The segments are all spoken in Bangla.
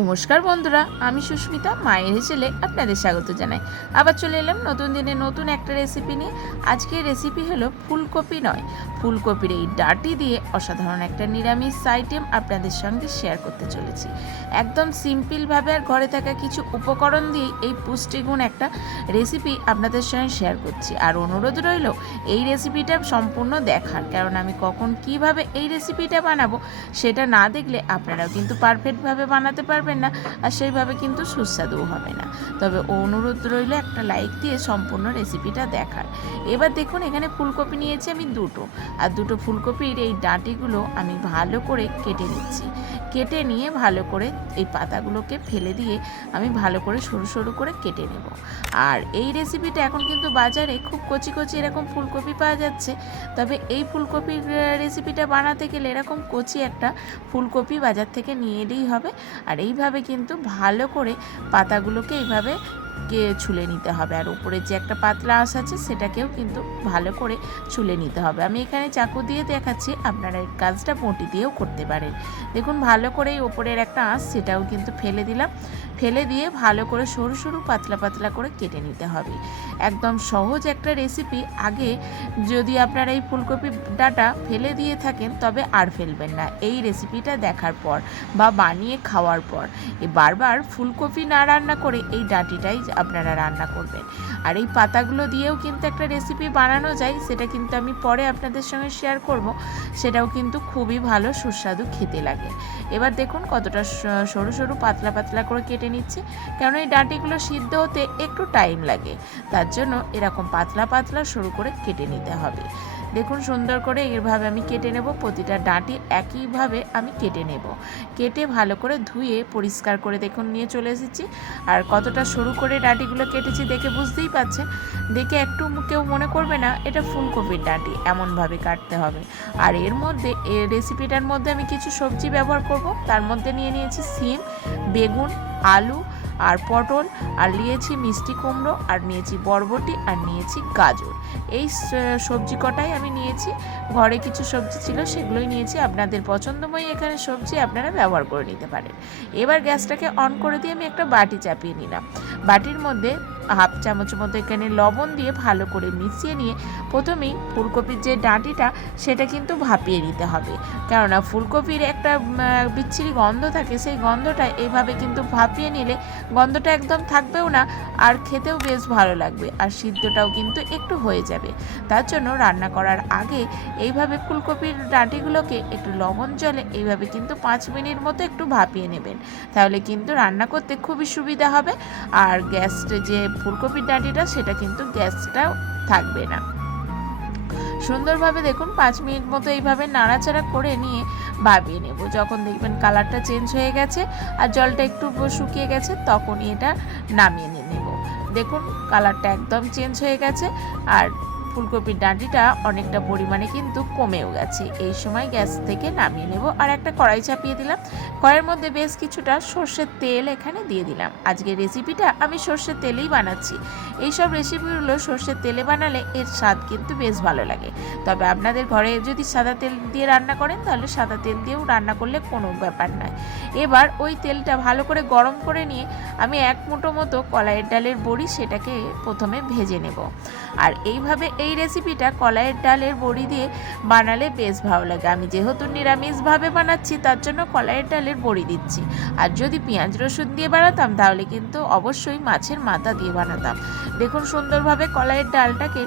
নমস্কার বন্ধুরা, আমি সুস্মিতা, মায়ের ছেলে আপনাদের স্বাগত জানাই। আবার চলে এলাম নতুন দিনে নতুন একটা রেসিপি নিয়ে। আজকের রেসিপি হলো ফুলকপি নয়। ফুলকপির এই ডাটি দিয়ে অসাধারণ একটা নিরামিষ আইটেম আপনাদের সঙ্গে শেয়ার করতে চলেছি। একদম সিম্পলভাবে আর ঘরে থাকা কিছু উপকরণ দিয়ে এই পুষ্টিগুণ একটা রেসিপি আপনাদের সঙ্গে শেয়ার করছি। আর অনুরোধ রইল, এই রেসিপিটা সম্পূর্ণ দেখার। কারণ আমি কখন কীভাবে এই রেসিপিটা বানাবো, সেটা না দেখলে আপনারাও কিন্তু পারফেক্টভাবে বানাতে পারবেন। না, আর সেইভাবে কিন্তু সুস্বাদুও হবে না। তবে অনুরোধ রইল একটা লাইক দিয়ে সম্পূর্ণ রেসিপিটা দেখার। এবার দেখুন, এখানে ফুলকপি নিয়েছি আমি দুটো। আর দুটো ফুলকপির এই ডাঁটিগুলো আমি ভালো করে কেটে নিচ্ছি। কেটে নিয়ে ভালো করে এই পাতাগুলোকে ফেলে দিয়ে আমি ভালো করে সরু সরু করে কেটে নেব। আর এই রেসিপিটা এখন কিন্তু বাজারে খুব কচি কচি এরকম ফুলকপি পাওয়া যাচ্ছে। তবে এই ফুলকপির রেসিপিটা বানাতে গেলে এরকম কচি একটা ফুলকপি বাজার থেকে নিয়ে এলেই হবে। আর এইভাবে কিন্তু ভালো করে পাতাগুলোকে এইভাবে কে ছুলে নিতে হবে? আর উপরে যে একটা পাতলা আঁশ আছে, সেটাকেও কিন্তু ভালো করে ছুলে নিতে হবে। আমি এখানে চাকু দিয়ে দেখাচ্ছি, আপনারা এই কাজটা বঁটি দিয়েও করতে পারেন। দেখুন, ভালো করে এই ওপরের একটা আঁশ, সেটাও কিন্তু ফেলে দিলাম। ফেলে দিয়ে ভালো করে সরু সরু পাতলা পাতলা করে কেটে নিতে হবে। একদম সহজ একটা রেসিপি আগে যদি আপনারা এই ফুলকপি ডাটা ফেলে দিয়ে থাকেন, তবে আর ফেলবেন না। এই রেসিপিটা দেখার পর বা বানিয়ে খাওয়ার পর। এ বারবার ফুলকপি না রান্না করে এই ডাঁটিটাই আপনারা রান্না করবেন। আর এই পাতাগুলো দিয়েও কিন্তু একটা রেসিপি বানানো যায়, সেটা কিন্তু আমি পরে আপনাদের সঙ্গে শেয়ার করব। সেটাও কিন্তু খুবই ভালো, সুস্বাদু, খেতে লাগে। এবার দেখুন কতটা সরু সরু পাতলা পাতলা করে কেটে নিচ্ছি। কারণ এই ডাঁটিগুলো সিদ্ধ হতে একটু টাইম লাগে, তার জন্য এরকম পাতলা পাতলা সরু করে কেটে নিতে হবে। দেখুন সুন্দর করে এভাবে আমি কেটে নেব, প্রতিটা ডাঁটি একইভাবে আমি কেটে নেব। কেটে ভালো করে ধুয়ে পরিষ্কার করে দেখুন নিয়ে চলে এসেছি। আর কতটা সরু করে ডাঁটিগুলো কেটেছি দেখে বুঝতেই পারছেন দেখে একটু কেউ মনে করবে না, এটা ফুলকপির ডাঁটি, এমনভাবে কাটতে হবে। আর এর মধ্যে এই রেসিপিটার মধ্যে আমি কিছু সবজি ব্যবহার করব। তার মধ্যে নিয়ে নিয়েছি সিম, বেগুন, আলু, আর পটল, আর নিয়েছি মিষ্টি কুমড়ো, আর নিয়েছি বরবটি, আর নিয়েছি গাজর। এই সবজি কটাই আমি নিয়েছি। ঘরে কিছু সবজি ছিল, সেগুলোই নিয়েছি। আপনাদের পছন্দময় এখানে সবজি আপনারা ব্যবহার করে নিতে পারেন। এবার গ্যাসটাকে অন করে দিয়ে আমি একটা বাটি চাপিয়ে নিলাম। বাটির মধ্যে হাফ চামচ মতো এখানে লবণ দিয়ে ভালো করে মিশিয়ে নিয়ে প্রথমেই ফুলকপির যে ডাঁটিটা, সেটা কিন্তু ভাপিয়ে নিতে হবে। কেননা ফুলকপির একটা বিচ্ছিরি গন্ধ থাকে, সেই গন্ধটা এইভাবে কিন্তু ভাপিয়ে নিলে গন্ধটা একদম থাকবেও না, আর খেতেও বেশ ভালো লাগবে। আর সিদ্ধটাও কিন্তু একটু হয়ে যাবে। তার জন্য রান্না করার আগে এইভাবে ফুলকপির ডাঁটিগুলোকে একটু লবণ জলে এইভাবে কিন্তু পাঁচ মিনিট মতো একটু ভাপিয়ে নেবেন। তাহলে কিন্তু রান্না করতে খুবই সুবিধা হবে। আর গ্যাসটা যে ফুলকপির ডাঁটিটা, সেটা কিন্তু গ্যাসটাও থাকবে না। সুন্দরভাবে দেখুন, পাঁচ মিনিট মতো এইভাবে নাড়াচাড়া করে নিয়ে ভাবিয়ে নেব। যখন দেখবেন কালারটা চেঞ্জ হয়ে গেছে আর জলটা একটু শুকিয়ে গেছে, তখনই এটা নামিয়ে নিয়ে নেব দেখুন কালারটা একদম চেঞ্জ হয়ে গেছে। আর ফুলকপির ডাঁটিটা অনেকটা পরিমাণে কিন্তু কমেও গেছে। এই সময় গ্যাস থেকে নামিয়ে নেব। আর একটা কড়াই চাপিয়ে দিলাম। কড়াইয়ের মধ্যে বেশ কিছুটা সর্ষের তেল এখানে দিয়ে দিলাম। আজকের রেসিপিটা আমি সর্ষের তেলেই বানাচ্ছি। এইসব রেসিপিগুলো সর্ষের তেলে বানালে এর স্বাদ কিন্তু বেশ ভালো লাগে। তবে আপনাদের ঘরে যদি সাদা তেল দিয়ে রান্না করেন, তাহলে সাদা তেল দিয়েও রান্না করলে কোনো ব্যাপার নয়। এবার ওই তেলটা ভালো করে গরম করে নিয়ে আমি এক মুঠো মতো কলাইয়ের ডালের বড়ি সেটাকে প্রথমে ভেজে নেব। আর এইভাবে এই রেসিপিটা কলাইয়ের ডালের বড়ি দিয়ে বানালে বেশ ভালো লাগে। আমি যেহেতু নিরামিষভাবে বানাচ্ছি, তার জন্য কলাইয়ের ডালের বড়ি দিচ্ছি। আর যদি পেঁয়াজ রসুন দিয়ে বানাতাম, তাহলে কিন্তু অবশ্যই মাছের মাথা দিয়ে বানাতাম। দেখুন সুন্দরভাবে কলাইয়ের ডালটাকে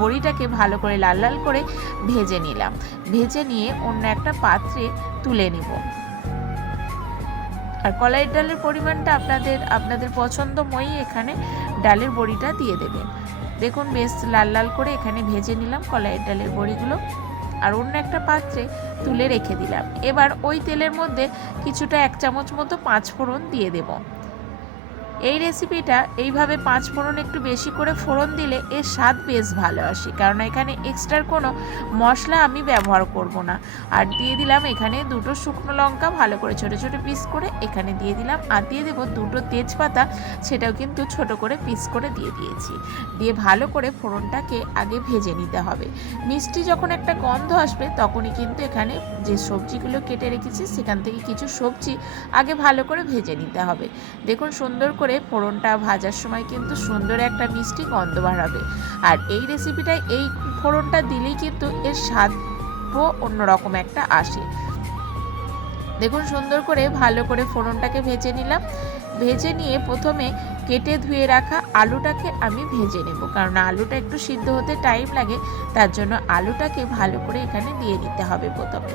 বড়িটাকে ভালো করে লাল লাল করে ভেজে নিলাম। ভেজে নিয়ে অন্য একটা পাত্রে তুলে নেব। আর কলাইয়ের ডালের পরিমাণটা আপনাদের আপনাদের পছন্দময়ই এখানে ডালের বড়িটা দিয়ে দেবেন। দেখুন, বেশ লাল লাল করে এখানে ভেজে নিলাম কলাইয়ের ডালের বড়িগুলো। আর অন্য একটা পাত্রে তুলে রেখে দিলাম। এবার ওই তেলের মধ্যে কিছুটা এক চামচ মতো পাঁচ ফোড়ন দিয়ে দেব। এই রেসিপিটা এইভাবে পাঁচ ফোড়ন একটু বেশি করে ফোড়ন দিলে এর স্বাদ বেশ ভালো আসে। কারণ এখানে এক্সট্রার কোনো মশলা আমি ব্যবহার করব না। আর দিয়ে দিলাম এখানে দুটো শুকনো লঙ্কা, ভালো করে ছোট ছোট পিস করে এখানে দিয়ে দিলাম। আর দিয়ে দেবো দুটো তেজপাতা, সেটাও কিন্তু ছোট করে পিস করে দিয়ে দিয়েছি। দিয়ে ভালো করে ফোড়নটাকে আগে ভেজে নিতে হবে। মিষ্টি যখন একটা গন্ধ আসবে, তখনই কিন্তু এখানে যে সবজিগুলো কেটে রেখেছি, সেখান থেকে কিছু সবজি আগে ভালো করে ভেজে নিতে হবে। দেখুন সুন্দর করে ফোড়নটা ভাজার সময় কিন্তু সুন্দর একটা মিষ্টি গন্ধ বার হবে। আর এই রেসিপিটায় এই ফোড়নটা দিলেই কিন্তু এর স্বাদও অন্যরকম একটা আসে। দেখুন সুন্দর করে ভালো করে ফোড়নটাকে ভেজে নিলাম। ভেজে নিয়ে প্রথমে কেটে ধুয়ে রাখা আলুটাকে আমি ভেজে নেব। কারণ আলুটা একটু সিদ্ধ হতে টাইম লাগে, তার জন্য আলুটাকে ভালো করে এখানে দিয়ে দিতে হবে প্রথমে।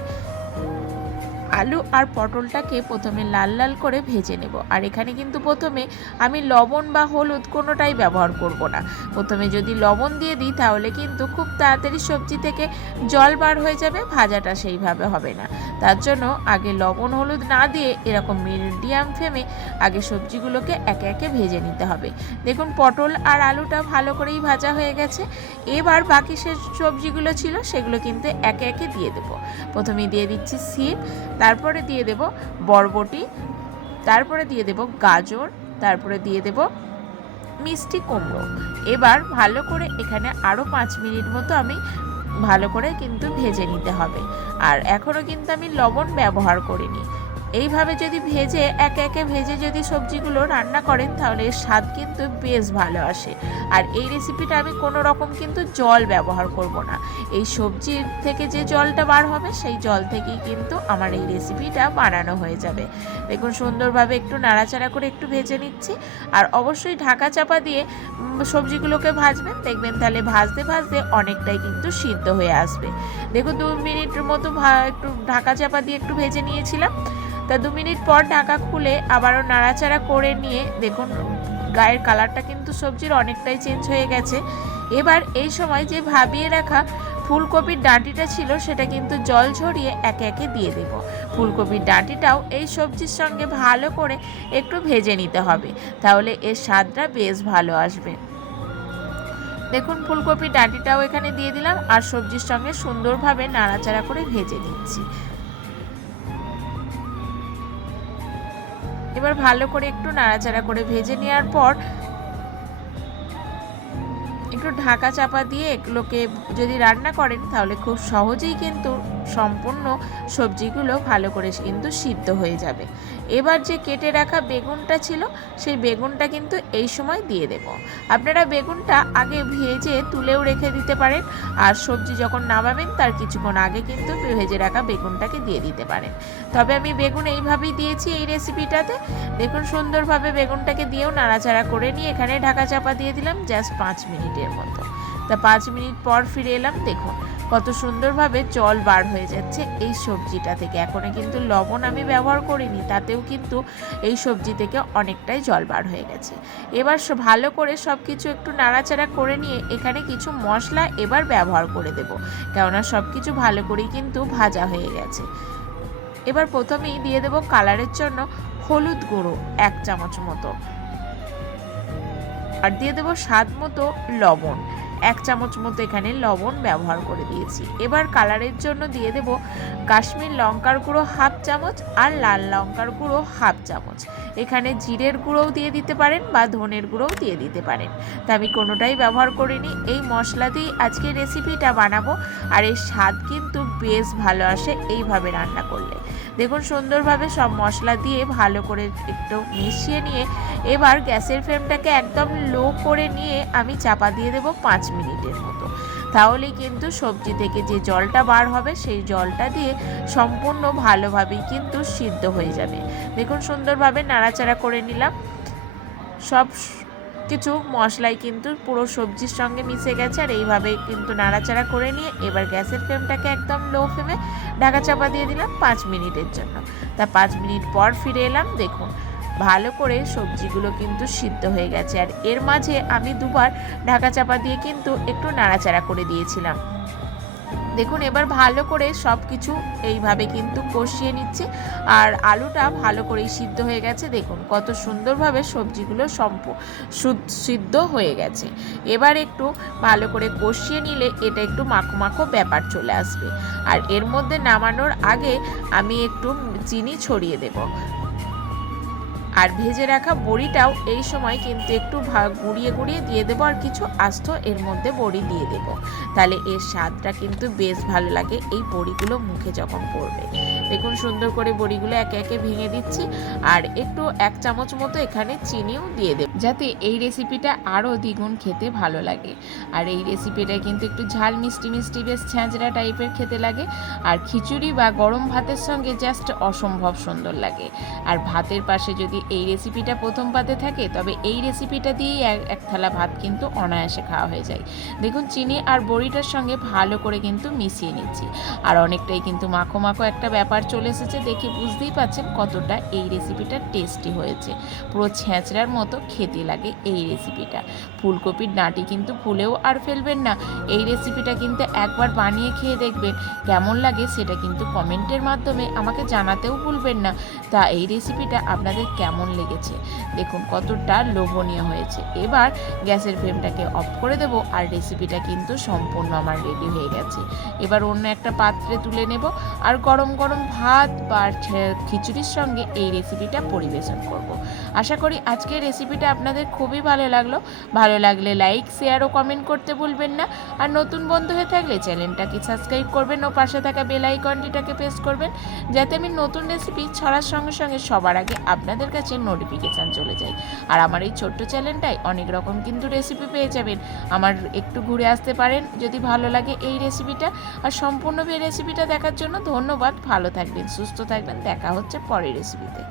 আলু আর পটলটাকে প্রথমে লাল লাল করে ভেজে নেব। আর এখানে কিন্তু প্রথমে আমি লবণ বা হলুদ কোনোটাই ব্যবহার করব না। প্রথমে যদি লবণ দিয়ে দিই, তাহলে কিন্তু খুব তাড়াতাড়ি সবজি থেকে জল বার হয়ে যাবে, ভাজাটা সেইভাবে হবে না। তার জন্য আগে লবণ হলুদ না দিয়ে এরকম মিডিয়াম ফ্লেমে আগে সবজিগুলোকে একে একে ভেজে নিতে হবে। দেখুন, পটল আর আলুটা ভালো করেই ভাজা হয়ে গেছে। এবার বাকি সে সবজিগুলো ছিল, সেগুলো কিন্তু একে একে দিয়ে দেবো। প্রথমে দিয়ে দিচ্ছি সিম তারপরে দিয়ে দেব বরবটি, তারপরে দিয়ে দেব গাজর, তারপরে দিয়ে দেব মিষ্টি কুমড়ো। এবার ভালো করে এখানে আরও পাঁচ মিনিট মতো আমি ভালো করে কিন্তু ভেজে নিতে হবে। আর এখনও কিন্তু আমি লবণ ব্যবহার করিনি। এইভাবে যদি ভেজে, একে একে ভেজে যদি সবজিগুলো রান্না করেন, তাহলে এর স্বাদ কিন্তু বেশ ভালো আসে। আর এই রেসিপিটা আমি কোনো রকম কিন্তু জল ব্যবহার করব না। এই সবজির থেকে যে জলটা বার হবে, সেই জল থেকেই কিন্তু আমার এই রেসিপিটা বানানো হয়ে যাবে। দেখুন, সুন্দরভাবে একটু নাড়াচাড়া করে একটু ভেজে নিচ্ছি। আর অবশ্যই ঢাকা চাপা দিয়ে সবজিগুলোকে ভাজবেন। দেখবেন তাহলে ভাজতে ভাজতে অনেকটাই কিন্তু সিদ্ধ হয়ে আসবে। দেখুন, দু মিনিটের মতো একটু ঢাকা চাপা দিয়ে একটু ভেজে নিয়েছিলাম। তা দু মিনিট পর ঢাকা খুলে আবারও নাড়াচাড়া করে নিয়ে দেখুন, গায়ের কালারটা কিন্তু সবজির অনেকটাই চেঞ্জ হয়ে গেছে। এবার এই সময় যে ভাবিয়ে রাখা ফুলকপির ডাঁটিটা ছিল, সেটা কিন্তু জল ঝরিয়ে একে একে দিয়ে দেব। ফুলকপির ডাঁটিটাও এই সবজির সঙ্গে ভালো করে একটু ভেজে নিতে হবে, তাহলে এর স্বাদটা বেশ ভালো আসবে। দেখুন, ফুলকপির ডাঁটিটাও এখানে দিয়ে দিলাম, আর সবজির সঙ্গে সুন্দরভাবে নাড়াচাড়া করে ভেজে নিচ্ছি। এবার ভালো করে একটু নাড়াচাড়া করে ভেজে নেওয়ার পর একটু ঢাকা চাপা দিয়ে এগুলোকে যদি রান্না করেন তাহলে খুব সহজেই কিন্তু সম্পূর্ণ সবজিগুলো ভালো করে কিন্তু সিদ্ধ হয়ে যাবে। এবার যে কেটে রাখা বেগুনটা ছিল, সেই বেগুনটা কিন্তু এই সময় দিয়ে দেব। আপনারা বেগুনটা আগে ভেজে তুলেও রেখে দিতে পারেন, আর সবজি যখন নামাবেন, তার কিছুক্ষণ আগে কিন্তু ভেজে রাখা বেগুনটাকে দিয়ে দিতে পারেন। তবে আমি বেগুন এইভাবেই দিয়েছি এই রেসিপিটাতে। দেখুন, সুন্দরভাবে বেগুনটাকে দিয়েও নাড়াচাড়া করে নিয়ে এখানে ঢাকা চাপা দিয়ে দিলাম জাস্ট পাঁচ মিনিটের মতো। তা পাঁচ মিনিট পর ফিরে এলাম, দেখুন কত সুন্দরভাবে জল বার হয়ে যাচ্ছে এই সবজিটা থেকে। এখনও কিন্তু লবণ আমি ব্যবহার করিনি, তাতেও কিন্তু এই সবজি থেকে অনেকটাই জল বার হয়ে গেছে। এবার ভালো করে সব কিছু একটু নাড়াচাড়া করে নিয়ে এখানে কিছু মশলা এবার ব্যবহার করে দেব, কেননা সব কিছু ভালো করেই কিন্তু ভাজা হয়ে গেছে। এবার প্রথমেই দিয়ে দেব কালারের জন্য হলুদ গুঁড়ো এক চামচ মতো। আর দিয়ে দেবো স্বাদ মতো লবণ। এক চামচ মতো এখানে লবণ ব্যবহার করে দিয়েছি। এবার কালারের জন্য দিয়ে দেব কাশ্মীর লঙ্কার গুঁড়ো হাফ চামচ আর লাল লঙ্কার গুঁড়ো হাফ চামচ। এখানে জিরের গুঁড়োও দিয়ে দিতে পারেন বা ধনের গুঁড়োও দিয়ে দিতে পারেন। তা আমি কোনোটাই ব্যবহার করিনি। এই মশলা দিয়েই আজকে রেসিপিটা বানাবো। আর এর স্বাদ কিন্তু বেশ ভালো আসে এইভাবে রান্না করলে। দেখুন সুন্দরভাবে সব মশলা দিয়ে ভালো করে একটু মিশিয়ে নিয়ে এবার গ্যাসের ফ্লেমটাকে একদম লো করে নিয়ে আমি চাপা দিয়ে দেবো পাঁচ মিনিটের মতো। তাহলে কিন্তু সবজি থেকে যে জলটা বার হবে সেই জলটা দিয়ে সম্পূর্ণ ভালোভাবেই কিন্তু সিদ্ধ হয়ে যাবে। দেখুন সুন্দরভাবে নাড়াচাড়া করে নিলাম। সব কিছু মশলাই কিন্তু পুরো সবজির সঙ্গে মিশে গেছে আর এইভাবে কিন্তু নাড়াচাড়া করে নিয়ে এবার গ্যাসের ফ্লেমটাকে একদম লো ফ্লেমে ঢাকা চাপা দিয়ে দিলাম পাঁচ মিনিটের জন্য। তা পাঁচ মিনিট পর ফিরে এলাম, দেখুন, ভালো করে সবজিগুলো কিন্তু সিদ্ধ হয়ে গেছে। আর এর মাঝে আমি দুবার ঢাকা চাপা দিয়ে কিন্তু একটু নাড়াচাড়া করে দিয়েছিলাম। দেখুন, এবার ভালো করে সব কিছু এইভাবে কিন্তু কষিয়ে নিচ্ছে। আর আলুটা ভালো করেই সিদ্ধ হয়ে গেছে। দেখুন, কত সুন্দরভাবে সবজিগুলো সম্প সিদ্ধ হয়ে গেছে। এবার একটু ভালো করে কষিয়ে নিলে এটা একটু মাখো মাখো ব্যাপার চলে আসবে। আর এর মধ্যে নামানোর আগে আমি একটু চিনি ছড়িয়ে দেব। আর ভেজে রাখা বড়িটাও এই সময় কিন্তু একটু গুঁড়িয়ে গুঁড়িয়ে দিয়ে দেবো আর কিছু আস্ত এর মধ্যে বড়ি দিয়ে দেবো। তাহলে এর স্বাদটা কিন্তু বেশ ভালো লাগে, এই বড়িগুলো মুখে যখন পড়বে। দেখুন সুন্দর করে বড়িগুলো একে একে ভেঙে দিচ্ছি আর একটু এক চামচ মতো এখানে চিনিও দিয়ে দেব। যাতে এই রেসিপিটা আরও দ্বিগুণ খেতে ভালো লাগে। আর এই রেসিপিটা কিন্তু একটু ঝাল মিষ্টি মিষ্টি বেশ ছ্যাঁচড়া টাইপের খেতে লাগে। আর খিচুড়ি বা গরম ভাতের সঙ্গে জাস্ট অসম্ভব সুন্দর লাগে। আর ভাতের পাশে যদি এই রেসিপিটা প্রথম পাতে থাকে তবে এই রেসিপিটা দিয়েই এক- এক থালা ভাত কিন্তু অনায়াসে খাওয়া হয়ে যায়। দেখুন চিনি আর বড়িটার সঙ্গে ভালো করে কিন্তু মিশিয়ে নিচ্ছি। আর অনেকটাই কিন্তু মাখো মাখো একটা ব্যাপার চলে এসেছে, দেখে বুঝতেই পাচ্ছেন কতটা এই রেসিপিটা টেস্টি হয়েছে। পুরো ছেঁচড়ার মতো খেতে লাগে এই রেসিপিটা ফুলকপির ডাঁটি কিন্তু ফুলেও আর ফেলবেন না। এই রেসিপিটা কিন্তু একবার বানিয়ে খেয়ে দেখবেন। কেমন লাগে সেটা কিন্তু কমেন্টের মাধ্যমে আমাকে জানাতেও ভুলবেন না। তা এই রেসিপিটা আপনাদের কেমন লেগেছে? দেখুন কতটা লোভনীয় হয়েছে। এবার গ্যাসের ফ্লেমটাকে অফ করে দেবো আর রেসিপিটা কিন্তু সম্পূর্ণ আমার রেডি হয়ে গেছে। এবার অন্য একটা পাত্রে তুলে নেব। আর গরম গরম ভাত বা খিচুড়ির সঙ্গে এই রেসিপিটা পরিবেশন করব। আশা করি আজকের রেসিপিটা আপনাদের খুবই ভালো লাগল। ভালো লাগলে লাইক শেয়ার ও কমেন্ট করতে ভুলবেন না। আর নতুন বন্ধু হয়ে থাকলে চ্যানেলটাকে সাবস্ক্রাইব করবেন ও পাশে থাকা বেল আইকনটিটাকে প্রেস করবেন। যাতে আমি নতুন রেসিপি ছড়ার সঙ্গে সঙ্গে সবার আগে আপনাদের কাছে নোটিফিকেশান চলে যায়। আর আমার এই ছোট্ট চ্যানেলটায় অনেক রকম কিন্তু রেসিপি পেয়ে যাবেন। আমার একটু ঘুরে আসতে পারেন যদি ভালো লাগে এই রেসিপিটা আর সম্পূর্ণ এই রেসিপিটা দেখার জন্য ধন্যবাদ। ভালো থাকবেন সুস্থ থাকবেন দেখা হচ্ছে পরের রেসিপিতে